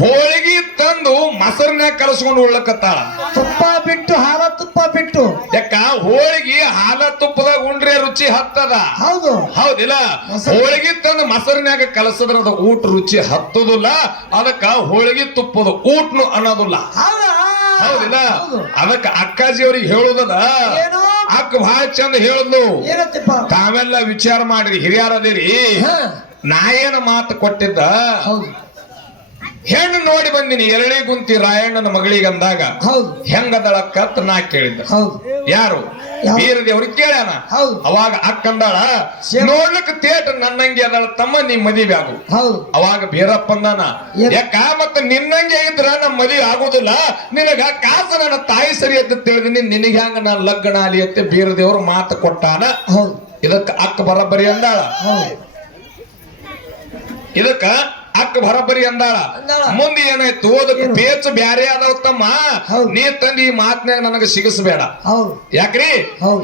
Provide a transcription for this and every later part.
ಹೋಳಿಗೆ ತಂದು ಮೊಸರಿನ್ಯಾಗ ಕಲಸ್ಕೊಂಡು ಉಳ್ಳಕತ್ತಾಳ. ತುಪ್ಪ ಬಿಟ್ಟು ಹಾಲ ತುಪ್ಪ ಬಿಟ್ಟು. ಯಾಕ ಹೋಳಿಗೆ ಹಾಲ ತುಪ್ಪದಾಗ ಉಂಡ್ರೆ ರುಚಿ ಹತ್ತದ. ಹೌದು ಹೌದಿಲ್ಲ. ಹೋಳಿಗೆ ತಂದು ಮೊಸರಿನ್ಯಾಗ ಕಲಸದ್ರ ಅದ ಊಟ ರುಚಿ ಹತ್ತುದಿಲ್ಲ. ಅದಕ್ಕ ಹೋಳಿಗೆ ತುಪ್ಪದ ಊಟನು ಅನ್ನೋದಿಲ್ಲ. ಹೌದಿಲ್ಲ. ಅದಕ್ಕ ಅಕ್ಕಾಜಿ ಅವ್ರಿಗೆ ಹೇಳುದದ. ಅಕ್ಕ ಬಹಳ ಚಂದ ಹೇಳುದು. ತಾವೆಲ್ಲ ವಿಚಾರ ಮಾಡಿರಿ, ಹಿರಿಯರದಿರಿ. ನಾ ಏನ ಮಾತು ಕೊಟ್ಟಿದ್ದ, ಹೆಣ್ಣು ನೋಡಿ ಬಂದಿನಿ ಎರಡೇ ಗುಂತಿ ರಾಯಣ್ಣನ ಮಗಳಿಗೆ ಅಂದಾಗ ಹೆಂಗದಳ ಕತ್ ನಾ ಕೇಳಿದ್ದ. ಯಾರು ಬೀರ ದೇವ್ರಿಗೆ ಕೇಳ್ಯಾನ. ಅವಾಗ ಅಕ್ಕಂದಾಳ ನೋಡ್ಲಿಕ್ಕೆ ತೇಟ ನನ್ನಂಗೆ ಅದಳ ತಮ್ಮ ನೀ ಮದುವೆ ಆಗು. ಅವಾಗ ಬೀರಪ್ಪ ಅಂದಾನ, ಯಾಕ ಮತ್ತ ನಿನ್ನಂಗೆ ಇದ್ರ ನಮ್ ಮದುವೆ ಆಗುದಿಲ್ಲ, ನಿನಗ ಕಾಸ ನನ್ನ ತಾಯಿ ಸರಿ ಅಂತ ತಿಳಿದಿನಿ, ನಿನಗೆ ಹೆಂಗ ನಾನ್ ಲಗ್ನ ಆಲಿ ಅಂತ ಬೀರ ದೇವ್ರ ಮಾತು ಕೊಟ್ಟಾನ. ಇದಕ್ಕ ಅಕ್ಕ ಬರಬರಿ ಅಂದಾಳ. ಇದಕ್ಕ ಅಕ್ಕ ಬರಬರಿ ಅಂದಾಳ. ಮುಂದೆ ಏನಾಯ್ತು, ಅದಕ್ಕೆ ಪೇಚ್ ಬ್ಯಾರೆ ಆದವ್ ತಮ್ಮ, ನೀ ತಂದು ಈ ಮಾತ್ನಾಗ ನನಗ ಸಿಗಿಸಬೇಡ. ಯಾಕ್ರಿ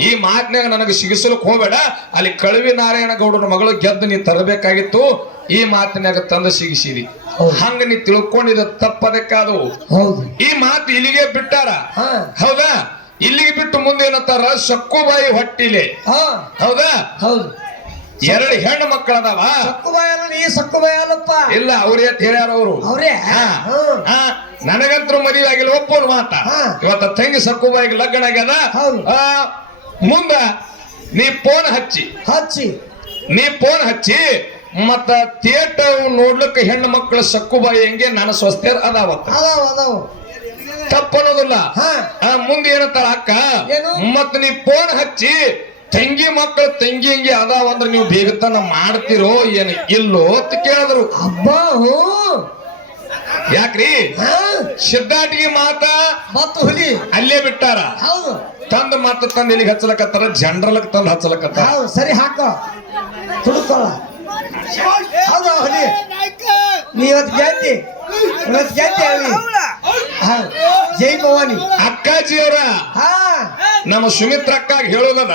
ಈ ಮಾತ್ನಾಗ ನನಗ ಸಿಗಿಸಲಕ್ ಹೋಗ್ಬೇಡ. ಅಲ್ಲಿ ಕಳವಿ ನಾರಾಯಣ ಗೌಡನ ಮಗಳು ಗೆದ್ದು ನೀ ತರಬೇಕಾಗಿತ್ತು, ಈ ಮಾತಿನಾಗ ತಂದು ಸಿಗಿಸಿರಿ. ಹಂಗ ನೀ ತಿಳ್ಕೊಂಡಿದ ತಪ್ಪದಕ್ಕಾದು. ಈ ಮಾತು ಇಲ್ಲಿಗೆ ಬಿಟ್ಟಾರ. ಹೌದಾ? ಇಲ್ಲಿಗೆ ಬಿಟ್ಟು ಮುಂದೆ ಏನತ್ತಾರ, ಸಕ್ಕುಬಾಯಿ ಹೊಟ್ಟಿಲೆ. ಹೌದಾ? ಎರಡು ಹೆಣ್ಣು ಮಕ್ಕಳದಾವ. ಇಲ್ಲ ಅವ್ರೇ ಹೇಳ್ಯಾರ ಅವರು. ನನಗಂತರೂ ಮದುವೆ ಆಗಿಲ್ಲ, ಒಪ್ಪೋದು ಮಾತ. ಇವತ್ತ ತಂಗಿ ಸಕ್ಕುಬಾಯಿಗೆ ಲಗ್ನ ಆಗ್ಯದ. ಮುಂದ ನೀ ಫೋನ್ ಹಚ್ಚಿ ಮತ್ತ ಥಿಯೇಟ ನೋಡ್ಲಿಕ್ಕೆ ಹೆಣ್ಣು ಮಕ್ಕಳ ಸಕ್ಕುಬಾಯಿ ಹೆಂಗೆ ನನ್ನ ಸ್ವಸ್ಥ್ಯರ ಅದಾವತ್ತ. ತಪ್ಪನ್ನೋದಿಲ್ಲ. ಮುಂದೆ ಏನಂತಾಳ ಅಕ್ಕ, ಮತ್ತ ನೀ ಫೋನ್ ಹಚ್ಚಿ ತಂಗಿ ಮಕ್ಕಳು ತಂಗಿ ಹಿಂಗೆ ಅದಾವಂದ್ರ ನೀವು ಬೇಗತನ ಮಾಡ್ತಿರೋ ಏನ್ ಇಲ್ಲೋ ಅಂತ ಕೇಳಿದ್ರು. ಯಾಕ್ರಿ ಸಿದ್ಧಾಟಿಗೆ ಮಾತ ಹುಲಿ ಅಲ್ಲೇ ಬಿಟ್ಟಾರ. ತಂದ ಮಾತ ತಂದ ಎಲ್ಲಿಗೆ ಹಚ್ಚಲಕತ್ತಾರ, ಜನರಲ್ ತಂದು ಹಚ್ಚಲಕತ್ತಾರ. ಸರಿ ಹಾಕೋ ತುಡುಕೋಳ. ಹೌದು ಹುಲಿ, ನೀವತ್ತು ಗೆದ್ದಿ ಜೈ ಭವಾನಿ. ಅಕ್ಕಾಜಿಯವರ ನಮ್ಮ ಸುಮಿತ್ರ ಅಕ್ಕ ಹೇಳೋದದ,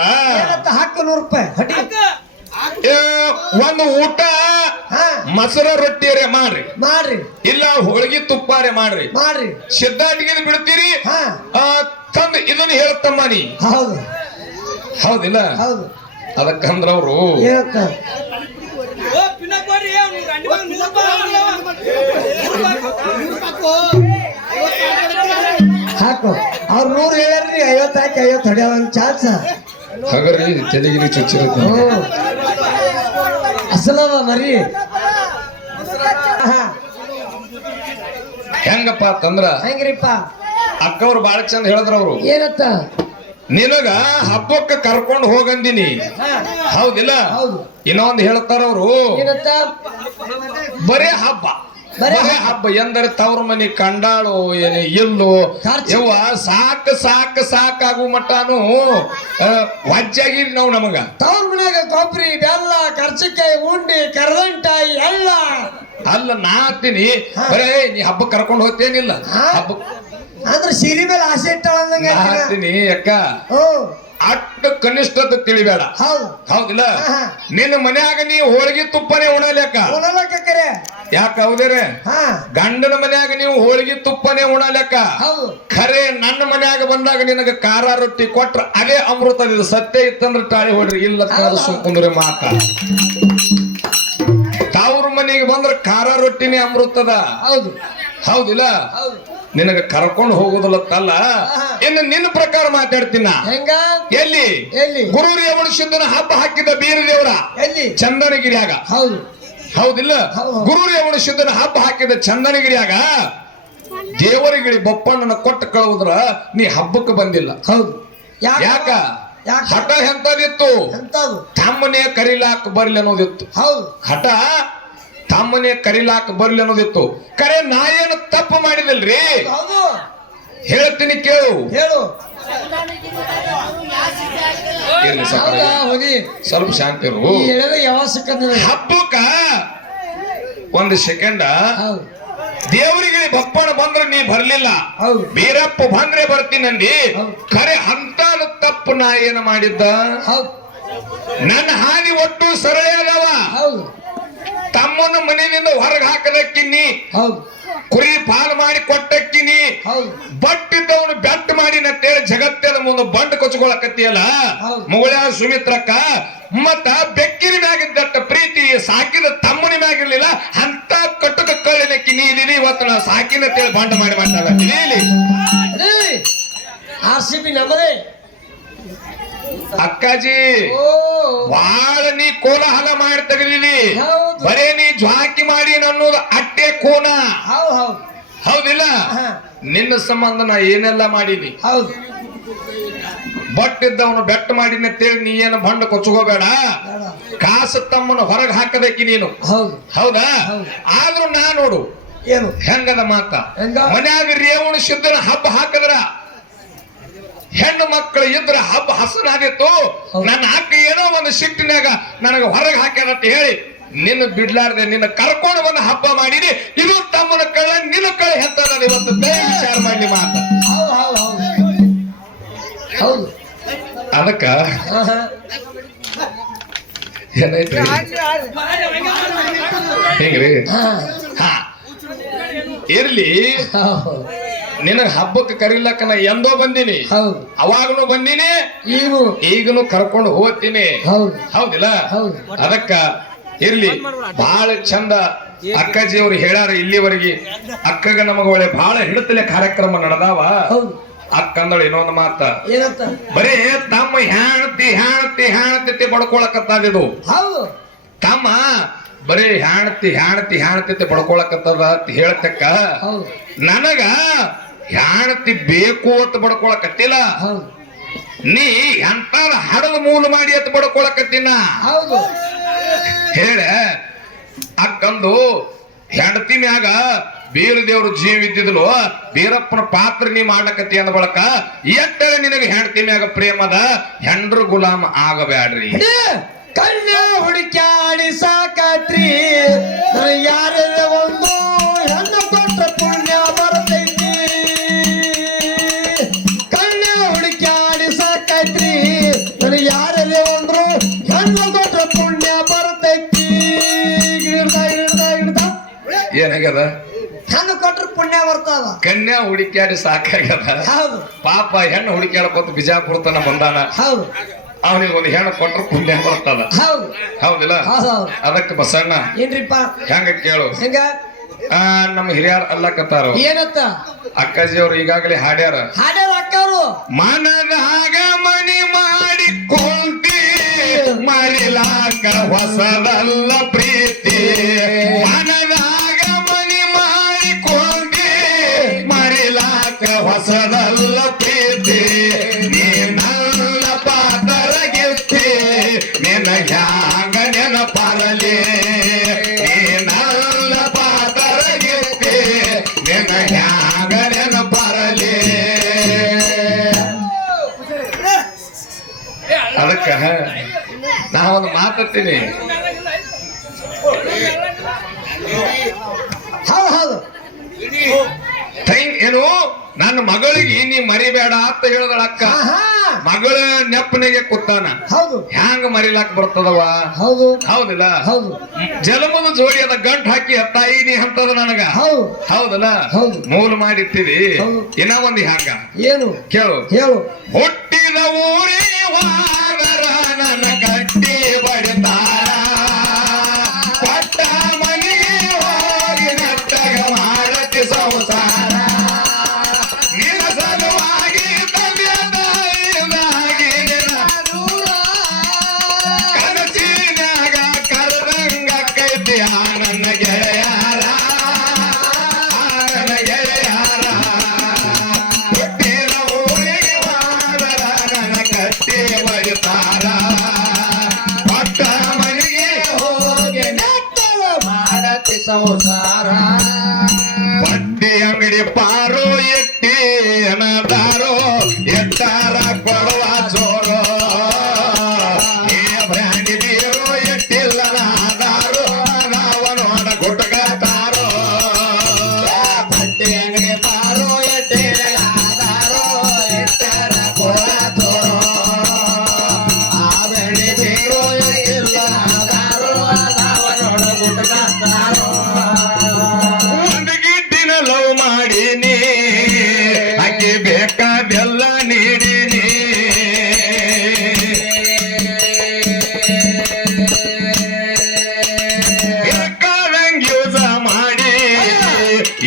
ಹಾಕು 100 ರೂಪಾಯಿ ಒಂದು ಊಟ ಮೊಸರ ರೊಟ್ಟಿಯರೇ ಮಾಡ್ರಿ, ಇಲ್ಲ ಹೋಳಿಗೆ ತುಪ್ಪಾರೆ ಮಾಡ್ರಿ. ಸಿದ್ಧಾಟಿಗೆ ಬಿಡ್ತೀರಿ ತಂದು ಇದನ್ನ ಹೇಳತ್ತಮ್ಮ ನೀ. ಹೌದಿಲ್ಲ? ಅದಕ್ಕಂದ್ರ ಅವರು ಹಾಕು. ಅವ್ರು 100 ಹೇಳ್ಯಾರ್ರಿ, 50 ಹಾಕಿ 50 ಹೊಡ್ಯಾವ ಚಾನ್ಸ. ಹಾಗಾರಿ ತಲೆಗಿರಿ ಚುಚ್ಚಿರುತ್ತೆ. ಅಸಲವ ಮರಿ ಹೆಂಗಪ್ಪ ತಂದ್ರ ಹೆಂಗ್ರಿಪ್ಪ ಅಕ್ಕವ್ರು ಬಾಳ ಚಂದ ಹೇಳಿದ್ರ. ಅವರು ಏನತ್ತ, ನಿನಗ ಹಬ್ಬಕ್ಕ ಕರ್ಕೊಂಡು ಹೋಗಂದಿನಿ. ಹೌದಿಲ್ಲ? ಇನ್ನೊಂದು ಹೇಳ್ತಾರ ಅವರು, ಬರೇ ಹಬ್ಬ ಎಂದರೆ ತವ್ರ ಮನಿ ಕಂಡಾಳು ಏನ ಇಲ್ಲು ಯವ್ವ ಸಾಕಾಗು ಮಟ್ಟಾನು ವಜ್ಜಾಗಿರಿ ನಾವು. ನಮಗ ತವ್ರ ಮನ್ಯಾಗ ಕೊಬ್ಬರಿ ಬೆಲ್ಲ ಕರ್ಚಿಕಾಯಿ ಉಂಡಿ ಕರದಂಟಾಯಿ ಎಲ್ಲ ಅಲ್ಲ ನಾ ಹತ್ತೀನಿ. ಬರೇ ನೀ ಹಬ್ಬ ಕರ್ಕೊಂಡು ಹೋಗ್ತೇನಿಲ್ಲ, ಹಬ್ಬ ಅಂದ್ರೆ ಸೀರೆ ಮೇಲೆ ಆಸೆ ಇಟ್ಟಾಳಂದಂಗ ಹಾಕ್ತೀನಿ. ಅಕ್ಕ ಅಟ್ಟು ಕನಿಷ್ಠದ ತಿಳಿಬೇಡ. ಹೌದಿಲ್ಲ? ನಿನ್ನ ಮನ್ಯಾಗ ನೀ ಹೋಳಿಗೆ ತುಪ್ಪನೇ ಉಣಲೇಕ. ಯಾಕ ಹೌದೇರೆ? ಗಂಡನ ಮನ್ಯಾಗ ನೀವು ಹೋಳಿಗೆ ತುಪ್ಪನೇ ಉಣಲೇಕ. ಖರೆ ನನ್ನ ಮನ್ಯಾಗ ಬಂದಾಗ ನಿನಗ ಖಾರ ರೊಟ್ಟಿ ಕೊಟ್ರ ಅದೇ ಅಮೃತ. ಇದು ಸತ್ಯ ಇತ್ತಂದ್ರೆ ತಾಳಿ ಹೊಡ್ರಿ, ಇಲ್ಲ ಸುಮ್ಕುಂದ್ರೆ ಮಾತ. ತಾವ್ರ ಮನೆಗೆ ಬಂದ್ರ ಖಾರ ರೊಟ್ಟಿನೇ ಅಮೃತದ. ಹೌದಿಲ್ಲ? ನಿನಗ ಕರ್ಕೊಂಡು ಹೋಗುದಿಲ್ಲತ್ತಲ್ಲ. ಇನ್ನು ನಿನ್ನ ಪ್ರಕಾರ ಮಾತಾಡ್ತೀನ. ಎಲ್ಲಿ ಗುರು ರೇವಣ ಸಿದ್ಧನ ಹಬ್ಬ ಹಾಕಿದ ಬೀರ ದೇವರ ಚಂದನಗಿರಿಯಾಗ. ಹೌದಿಲ್ಲ? ಗುರು ರೇವಣ ಸಿದ್ಧನ ಹಬ್ಬ ಹಾಕಿದ ಚಂದನಗಿರಿಯಾಗ ದೇವರಿಗಿರಿ ಬಪ್ಪಣ್ಣನ ಕೊಟ್ಟು ಕಳುವುದ್ರ ನೀ ಹಬ್ಬಕ್ಕೆ ಬಂದಿಲ್ಲ. ಯಾಕ? ಹಠ ಎಂತದಿತ್ತು, ತಮ್ಮನೇ ಕರಿಲಾಕ ಬರ್ಲಿ ಅನ್ನೋದಿತ್ತು. ಹಠ ತಮ್ಮನೇ ಕರಿಲಾಕ ಬರ್ಲಿ ಅನ್ನೋದಿತ್ತು. ಕರೆ ನಾ ಏನು ತಪ್ಪು ಮಾಡಿದಲ್ರಿ, ಹೇಳ್ತೀನಿ ಕೇಳು. ಸ್ವಲ್ಪ ಶಾಂತಿ. ಹಬ್ಬಕ್ಕ ಒಂದು ಸೆಕೆಂಡ ದೇವರಿಗೆ ಬಪ್ಪಣ ಬಂದ್ರೆ ನೀ ಬರ್ಲಿಲ್ಲ, ಬೀರಪ್ಪ ಬಂದ್ರೆ ಬರ್ತೀನಂದಿ. ಖರೆ ಅಂತ ತಪ್ಪು ನಾ ಏನು ಮಾಡಿದ್ದ? ನನ್ನ ಹಾದಿ ಒಟ್ಟು ಸರಳ ಅದಾವ. ತಮ್ಮ ತಮ್ಮನ ಮನೆಯಿಂದ ಹೊರಗೆ ಹಾಕದಕ್ಕಿನ್ನಿ, ಹೌದು ಕುರಿ ಪಾಲು ಮಾಡಿ ಕೊಟ್ಟಕ್ಕಿನಿ, ಹೌದು ಬಟ್ಟಿದ್ದವನು ಬೆಟ್ ಮಾಡಿ ನತ್ತೇಳಿ ಜಗತ್ತದ ಮುಂದೆ ಬಂಡ್ ಕೊಚ್ಕೊಳಕತ್ತಿಯಲ್ಲ ಮುಗುಳ್ಯ ಸುಮಿತ್ರಕ್ಕ. ಮತ್ತ ಬೆಕ್ಕಿನ ಮ್ಯಾಗಿದ್ದಟ್ಟ ಪ್ರೀತಿ ಸಾಕಿದ ತಮ್ಮನ ಮ್ಯಾಗಿರ್ಲಿಲ್ಲ ಅಂತ ಕಟ್ಟುಕ ಕಳ್ಳಿನಕ್ಕಿ ನೀ ಇದೀನಿ. ಇವತ್ತು ನಾ ಸಾಕಿನ ತೇಳಿ ಬಂಡ ಮಾಡಿ ಮಾತಾಡತ್ತೀನಿ. RCB ನಮ್ಮದೇ ಅಕ್ಕಾಜಿ, ಬಾಳ ನೀ ಕೋಲಾಹಲ ಮಾಡಿ ತೆಗದಿದಿ. ಬರೇ ನೀ ಜ್ವಾಕಿ ಮಾಡಿ ಅನ್ನೋದು ಅಟ್ಟೆ ಕೋನ. ಹೌದಿಲ್ಲ? ನಿನ್ನ ಸಂಬಂಧ ನಾ ಏನೆಲ್ಲ ಮಾಡೀನಿ. ಹೌದು ಬಟ್ಟಿದ್ದವನು ಬೆಟ್ಟ ಮಾಡಿನ ಅಂತೇಳಿ ನೀ ಏನು ಬಂಡ ಕೊಚ್ಕೋಬೇಡ. ಕಾಸು ತಮ್ಮನ ಹೊರಗೆ ಹಾಕದಕ್ಕಿ ನೀನು. ಹೌದಾ? ಆದ್ರೂ ನಾ ನೋಡು ಏನು ಹೆಂಗದ ಮಾತ. ಮನ್ಯಾಗ ರೇವಣ ಸಿದ್ಧನ ಹಬ್ಬ ಹಾಕದ್ರ ಹೆಣ್ಣು ಮಕ್ಕಳು ಇದ್ರ ಹಬ್ಬ ಹಸನಾಗಿತ್ತು. ನನ್ನ ಅಕ್ಕ ಏನೋ ಒಂದು ಸಿಟ್ಟಿನಾಗ ನನಗೆ ಹೊರಗೆ ಹಾಕ್ಯಾರಂತ ಹೇಳಿ ನಿನ್ನ ಬಿಡ್ಲಾರ್ದೆ ನಿನ್ನ ಕರ್ಕೊಂಡು ಒಂದು ಹಬ್ಬ ಮಾಡಿದಿ. ಇದು ತಮ್ಮನ ಕಳ್ಳ ನಿನ್ನ ಕಳ್ಳ ಹೆತ್ತ ಇವತ್ತು ವಿಚಾರ ಮಾಡಿ ಮಾತ. ಅದಕ್ಕ ಏನೈತ್ರಿ ಹೆಂಗ್ರಿ? ಹಾ ಇರ್ಲಿ, ನಿನಗ ಹಬ್ಬಕ್ಕೆ ಕರೀಲಕ್ಕ ನಾ ಎಂದೋ ಬಂದೀನಿ, ಅವಾಗನು ಬಂದೀನಿ, ಈಗನು ಕರ್ಕೊಂಡು ಹೋಗ್ತೀನಿ. ಹೌದಿಲ್ಲ? ಅದಕ್ಕ ಇರ್ಲಿ, ಬಹಳ ಚಂದ ಅಕ್ಕಾಜಿಯವರು ಹೇಳ್ಯಾರ. ಇಲ್ಲಿವರೆಗೆ ಅಕ್ಕಗ ನಮಗ ಒಳ್ಳೆ ಬಹಳ ಹಿಡತಲೆ ಕಾರ್ಯಕ್ರಮ ನಡೆದಾವ. ಅಕ್ಕಂದಳು ಇನ್ನೊಂದು ಮಾತ, ಬರೀ ತಮ್ಮ ಹ್ಯಾಣತಿ ಹ್ಯಾಣತಿ ಹ್ಯಾಣತಿ ಬಡ್ಕೊಳಕತ್ತದಿದು. ತಮ್ಮ ಬರೀ ಹ್ಯಾಣತಿ ಹ್ಯಾಣತಿ ಹ್ಯಾಣತಿ ಬಡ್ಕೊಳಕತ್ತದ ಅಂತ ಹೇಳ್ತಕ್ಕ ನನಗ ಹ್ಯಾಣತಿ ಬೇಕು ಅಂತ ಬಡ್ಕೊಳಕತ್ತಿಲ್ಲ. ನೀ ಎಂತ ಹಡದ ಮೂಲ ಮಾಡಿ ಅಂತ ಬಡ್ಕೊಳಕತ್ತಿನ ಹೇಳ. ಅಕ್ಕಂದು ಹೆಂಡತಿ ಮ್ಯಾಗ ಬೀರ ದೇವ್ರ ಜೀವ ಇದ್ದಿದ್ಲು, ಬೀರಪ್ಪನ ಪಾತ್ರ ನೀ ಮಾಡ್ಲಕತ್ತಿ ಅಂದ ಬಳಕ ಎಟ್ಟ ನಿನಗೆ ಹೆಂಡತಿ ಮ್ಯಾಗ ಪ್ರೇಮದ. ಹೆಂಡ್ರು ಗುಲಾಮ ಆಗಬ್ಯಾಡ್ರಿ. ಕನ್ಯಾ ಹುಡುಕ್ಯಾಡಿ ಸಾಕತ್ರಿ, ಯಾರೆಲ್ಲ ಒಂದು ಹೆಣ್ಣು ಕೊಟ್ಟ ಪುಣ್ಯ ಬರ್ತೈತಿ. ಕನ್ಯಾ ಹುಡುಕ್ಯಾಡಿ ಸಾಕತ್ರಿ, ಯಾರೆಲ್ಲ ಒಂದ್ರು ಹೆಣ್ಣು ಕೊಟ್ಟ ಪುಣ್ಯ ಬರ್ತೈತಿ. ಏನಾಗ್ಯದ? ಹೆಣ್ಣು ಕೊಟ್ರ ಪುಣ್ಯ ಬರ್ತದ. ಕನ್ಯಾ ಹುಡುಕ್ಯಾಡಿ ಸಾಕಾಗ್ಯದ. ಪಾಪ ಹೆಣ್ಣು ಹುಡುಕ್ಯಾಡಕೋತ ಬಿಜಾಪುರ ತನ ಬಂದಾನ. ಅವನಿಗೆ ಒಂದು ಹೆಣ್ಣು ಕೊಟ್ರ ಪುಣ್ಯ ಬರ್ತದ. ಹೌದಿಲ್ಲ? ಅದಕ್ಕೆ ಬಸಣ್ಣ ಏನ್ರಿಪ್ಪ ಹೆಂಗ ಕೇಳು. ನಮ್ಮ ಹಿರಿಯರ ಅಲ್ಲಕತ್ತಾರ ಏನತ್ತ ಅಕ್ಕಾಜಿ ಅವ್ರು ಈಗಾಗಲೇ ಹಾಡ್ಯಾರ. ಅಕ್ಕವ್ರು ಮನದಾಗ ಮನಿ ಮಾಡಿ ಕೊಂತಿ ಮರಿಲಾಕ ಹೊಸದಲ್ಲ ಪ್ರೀತಿ. ಮನದಾಗ ಮನಿ ಮಾಡಿ ಕೊಂತಿ ಮರಿಲಾಕ ಹೊಸದಲ್ಲ ಪ್ರೀತಿ. ನೀನಲ್ಲ ಪಾತರ ಗೆಲ್ತಿ ನಿನ್ನ ಹ್ಯಾಂಗ ನೆನಪಾರಲಿ. ನೀನಲ್ಲ ಪಾತರ ಗೆಲ್ತಿ ನಿನ್ನ ಹ್ಯಾಂಗ ನೆನಪಾರಲಿ. ಅದಕ್ಕ ನಾವೊಂದು ಮಾತಾಡ್ತೀನಿ. ಹೌದು ಏನು ನನ್ನ ಮಗಳಿಗೆ ನೀ ಮರಿಬೇಡ ಅಂತ ಹೇಳಿದಳ ಅಕ್ಕ. ಮಗಳ ನೆಪ್ಪನಿಗೆ ಕೂತಾನ. ಹ್ಯಾಂಗ ಮರಿಲಾಕ್ ಬರ್ತದವ? ಹೌದಿಲ್ಲ? ಜಲಮದ ಜೋಡಿ ಅದ ಗಂಟ್ ಹಾಕಿ ತಾಯಿ ನೀ ಅಂತದ ನನಗ. ಹೌದಲ್ಲ? ಮೂಲ ಮಾಡಿಟ್ಟಿದಿ. ಇನ್ನ ಒಂದು ಹ್ಯಾಂಗ ಏನು ಕೇಳು. ಹೇಳು. ಹುಟ್ಟಿದ ಊರೇ ವಾರರ ನನ್ನ ಕಟ್ಟಿ ಬಡಿತಾರ, ಕೊಟ್ಟ ಮನೆಗೆ ಹೋಗಿ ನಟ್ಟಗ ಮಾಡತಿ ಸಂಸಾರ. ನಿನ್ನ ಸಲುವಾಗಿ ತಂದೆ ತಾಯಿಯಾಗಿ ಕನಸಿನಾಗ ಕರೆದಂಗ ಕೈತಿ ನನ್ನ ಗೆಳೆಯಾರ, ನನ್ನ ಗೆಳೆಯಾರ. ಹುಟ್ಟಿದ ಊರಿಗೆ ವಾರರ ನನ್ನ ಕಟ್ಟಿ ಬಡಿತಾರ.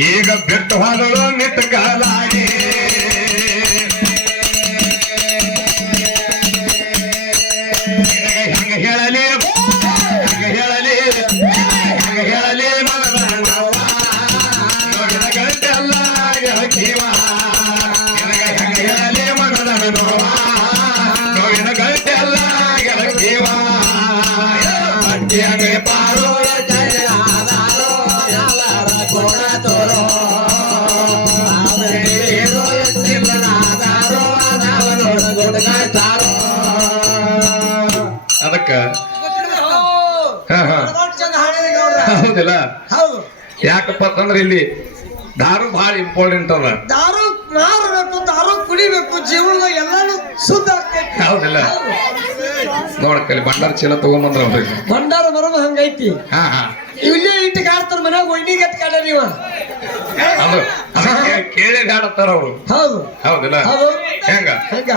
ಈಗ ಬಿಟ್ಟು ಹೋದಳು ನಿಟ್ಟ ಕಾಲಾಡಿ ಹೆಂಗ ಹೇಳಲಿ ಹೆಂಗ ಹೇಳಲಿ ಹೆಂಗ ಹೇಳಲಿ ಮನದ ನೋವ ನೋವಿನ ಗಂಟೆ ಅಲ್ಲ ಗೆಳತಿವ ಹೆಂಗ ಹೇಳಲಿ ಮನದ ನೋವ ನೋವಿನ ಗಂಟೆ ಅಲ್ಲ ಗೆಳತಿವ ಅಡ್ಡಿಯಾಗೆ ಪಾರೋ ಅದಕ್ಕ ಹೌದಿಲ್ಲ ಹೌದು ಯಾಕಪ್ಪ ಅಂತಂದ್ರೆ ಇಲ್ಲಿ ದಾರು ಬಹಳ ಇಂಪಾರ್ಟೆಂಟ್ ಅದ ದಾರು ಮಾರಬೇಕು ದಾರು ಕುಡಿಬೇಕು ಜೀವನದಾಗ ಎಲ್ಲಾನು ಶುದ್ಧ ಆಗ್ತೈತಿ ಹೌದಿಲ್ಲ ನೋಡಕ್ಕಲ್ಲಿ ಬಂಡಾರ ಚೀಲ ತಗೊಂಬಂದ್ರ ಅವ್ರಿಗೆ ಭಂಡಾರ ಬರೋದು ಹಂಗೈತಿ ಹಾ ಹಾ ಇಲ್ಲೇ ಇಟ್ಟು ಕಾಡ್ತಾರ ಮನ್ಯಾಗ ಒಯ್ನಿಗೆ ಎತ್ಕಾಡ ನೀವ ಅದು ಕೇಳಿ ಹಾಡತ್ತಾರ ಅವ್ರು ಹೌದು ಹೌದಿಲ್ಲ ಹೌದು ಹೆಂಗ ಹಂಗ